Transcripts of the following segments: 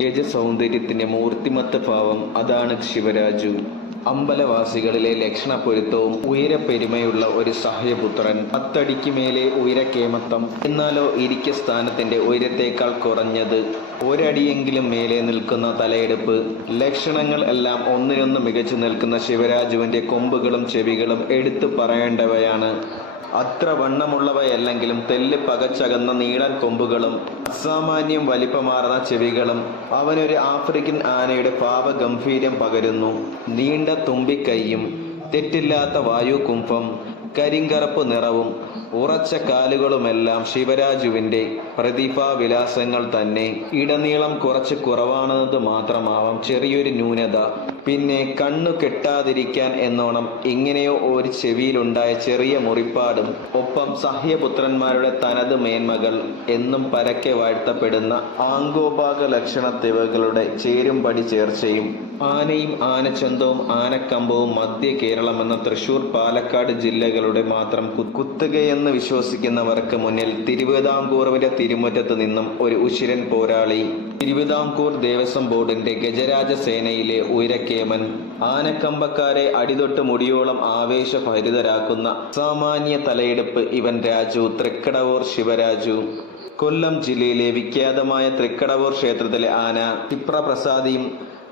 ഗജ സൗന്ദര്യത്തിന്റെ മൂർത്തിമത്ത ഭാവം അതാണ് ശിവരാജു. അമ്പലവാസികളിലെ ലക്ഷണപ്പൊരുത്തവും ഉയരപ്പെരുമയുള്ള ഒരു സഹ്യപുത്രൻ. പത്തടിക്ക് മേലെ ഉയരക്കേമത്തം. എന്നാലോ ഇരിക്ക സ്ഥാനത്തിന്റെ ഉയരത്തേക്കാൾ കുറഞ്ഞത്. ഒരടിയെങ്കിലും മേലെ നിൽക്കുന്ന തലയെടുപ്പ്. ലക്ഷണങ്ങൾ എല്ലാം ഒന്നിനൊന്ന് മികച്ചു നിൽക്കുന്ന ശിവരാജുവിന്റെ കൊമ്പുകളും ചെവികളും എടുത്തു പറയേണ്ടവയാണ്. അത്ര വണ്ണമുള്ളവയല്ലെങ്കിലും തെല്ല് പകച്ചകന്ന നീളൻ കൊമ്പുകളും അസാമാന്യം വലിപ്പമാർന്ന ചെവികളും അവനൊരു ആഫ്രിക്കൻ ആനയുടെ പാവഗംഭീര്യം പകരുന്നു. നീണ്ട തുമ്പിക്കൈയും തെറ്റില്ലാത്ത വായു കുംഭം കരിങ്കറുപ്പ് നിറവും ഉറച്ച കാലുകളുമെല്ലാം ശിവരാജുവിന്റെ പ്രതിഭാവിലാസങ്ങൾ തന്നെ. ഇടനീളം കുറച്ച് കുറവാണെന്നത് മാത്രമാവാം ചെറിയൊരു ന്യൂനത. പിന്നെ കണ്ണു കെട്ടാതിരിക്കാൻ എന്നോണം ഇങ്ങനെയോ ഒരു ചെവിയിലുണ്ടായ ചെറിയ മുറിപ്പാടും ഒപ്പം സഹ്യപുത്രന്മാരുടെ തനത് മേന്മകൾ എന്നും പരക്കെ വാഴ്ത്തപ്പെടുന്ന ആംഗോപാക ലക്ഷണത്തിവകളുടെ ചേരുംപടി ചേർച്ചയും ആനയും ആനച്ചന്തവും ആനക്കമ്പവും മധ്യ കേരളം എന്ന തൃശൂർ പാലക്കാട് ജില്ലകളുടെ മാത്രം കു- കുത്തകയെന്ന് വിശ്വസിക്കുന്നവർക്ക് മുന്നിൽ തിരുവിതാംകൂറിന്റെ തിരുമുറ്റത്ത് നിന്നും ഒരു ഉശിരൻ പോരാളി. തിരുവിതാംകൂർ ദേവസ്വം ബോർഡിന്റെ ഗജരാജ സേനയിലെ ഉയരക്കേമൻ. ആനക്കമ്പക്കാരെ അടിതൊട്ട് മുടിയോളം ആവേശഭരിതരാക്കുന്ന സാമാന്യ തലയെടുപ്പ് ഇവൻ രാജു തൃക്കടവൂർ ശിവരാജു. കൊല്ലം ജില്ലയിലെ വിഖ്യാതമായ തൃക്കടവൂർ ക്ഷേത്രത്തിലെ ആന ക്ഷിപ്രപ്രസാദിയും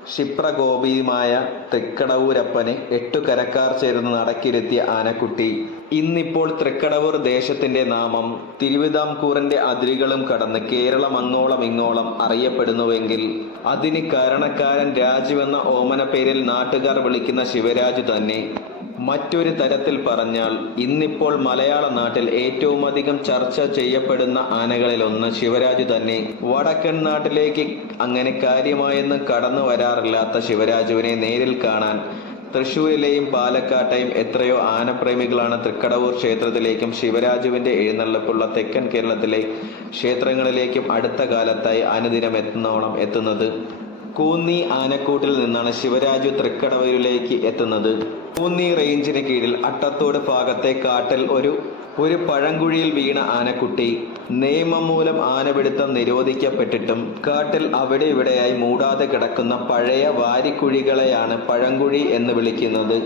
ക്ഷിപ്രഗോപിയുമായ തൃക്കടവൂരപ്പനെ എട്ടു കരക്കാർ ചേർന്ന് നടക്കിരുത്തിയ ആനക്കുട്ടി. ഇന്നിപ്പോൾ തൃക്കടവൂർ ദേശത്തിന്റെ നാമം തിരുവിതാംകൂറിന്റെ അതിരുകളും കടന്ന് കേരളം അങ്ങോളം ഇങ്ങോളം അറിയപ്പെടുന്നുവെങ്കിൽ അതിന് കാരണക്കാരൻ രാജുവെന്ന ഓമന പേരിൽ നാട്ടുകാർ വിളിക്കുന്ന ശിവരാജു തന്നെ. മറ്റൊരു തരത്തിൽ പറഞ്ഞാൽ ഇന്നിപ്പോൾ മലയാള നാട്ടിൽ ഏറ്റവും അധികം ചർച്ച ചെയ്യപ്പെടുന്ന ആനകളിൽ ഒന്ന് ശിവരാജു തന്നെ. വടക്കൻ നാട്ടിലേക്ക് അങ്ങനെ കാര്യമായെന്ന് കടന്നു വരാറില്ലാത്ത ശിവരാജുവിനെ നേരിൽ കാണാൻ തൃശൂരിലെയും പാലക്കാട്ടെയും എത്രയോ ആനപ്രേമികളാണ് തൃക്കടവൂർ ക്ഷേത്രത്തിലേക്കും ശിവരാജുവിന്റെ എഴുന്നള്ളിപ്പുള്ള തെക്കൻ കേരളത്തിലെ ക്ഷേത്രങ്ങളിലേക്കും അടുത്ത കാലത്തായി അനുദിനം എത്തുന്നോണം എത്തുന്നത്. കൂന്നി ആനക്കൂട്ടിൽ നിന്നാണ് ശിവരാജു തൃക്കടവൂരിലേക്ക് എത്തുന്നത്. കൂന്നി റേഞ്ചിന് കീഴിൽ അട്ടത്തോട് ഭാഗത്തെ കാട്ടിൽ ഒരു ഒരു പഴങ്കുഴിയിൽ വീണ ആനക്കുട്ടി നിയമം മൂലം ആനപിടുത്തം നിരോധിക്കപ്പെട്ടിട്ടും കാട്ടിൽ അവിടെ ഇവിടെയായി മൂടാതെ കിടക്കുന്ന പഴയ വാരിക്കുഴികളെയാണ് പഴങ്കുഴി എന്ന് വിളിക്കുന്നത്.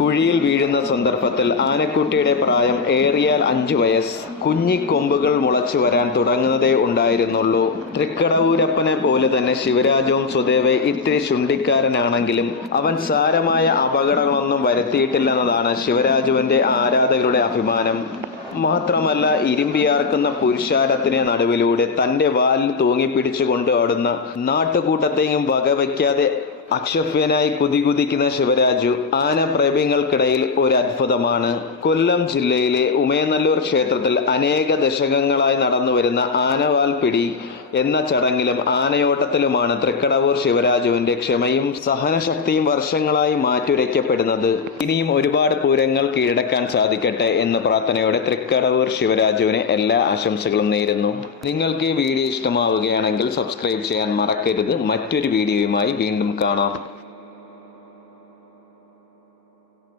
കുഴിയിൽ വീഴുന്ന സന്ദർഭത്തിൽ ആനക്കുട്ടിയുടെ പ്രായം ഏറിയാൽ അഞ്ചു വയസ്സ്. കുഞ്ഞിക്കൊമ്പുകൾ മുളച്ചു വരാൻ തുടങ്ങുന്നതേ ഉണ്ടായിരുന്നുള്ളൂ. തൃക്കടവൂരപ്പനെ പോലെ തന്നെ ശിവരാജവും സ്വദേവ ഇത്തിരി ശുണ്ടിക്കാരനാണെങ്കിലും അവൻ സാരമായ അപകടങ്ങളൊന്നും വരുത്തിയിട്ടില്ലെന്നതാണ് ശിവരാജുവിന്റെ ആരാധകരുടെ അഭിമാനം. മാത്രമല്ല ഇരുമ്പിയാർക്കുന്ന പുരുഷാരത്തിന് നടുവിലൂടെ തന്റെ വാലിൽ തൂങ്ങിപ്പിടിച്ചുകൊണ്ട് ഓടുന്ന നാട്ടുകൂട്ടത്തെയും വകവയ്ക്കാതെ അക്ഷഫ്യനായി കുതികുതിക്കുന്ന ശിവരാജു ആനപ്രേമികൾക്കിടയിൽ ഒരു അത്ഭുതമാണ്. കൊല്ലം ജില്ലയിലെ ഉമയനല്ലൂർ ക്ഷേത്രത്തിൽ അനേക ദശകങ്ങളായി നടന്നുവരുന്ന ആനവാൽ പിടി എന്ന ചടങ്ങിലും ആനയോട്ടത്തിലുമാണ് തൃക്കടവൂർ ശിവരാജുവിന്റെ ക്ഷമയും സഹനശക്തിയും വർഷങ്ങളായി മാറ്റുരയ്ക്കപ്പെടുന്നത്. ഇനിയും ഒരുപാട് പൂരങ്ങൾ കീഴടക്കാൻ സാധിക്കട്ടെ എന്ന പ്രാർത്ഥനയോടെ തൃക്കടവൂർ ശിവരാജുവിന് എല്ലാ ആശംസകളും നേരുന്നു. നിങ്ങൾക്ക് ഈ വീഡിയോ ഇഷ്ടമാവുകയാണെങ്കിൽ സബ്സ്ക്രൈബ് ചെയ്യാൻ മറക്കരുത്. മറ്റൊരു വീഡിയോയുമായി വീണ്ടും കാണാം.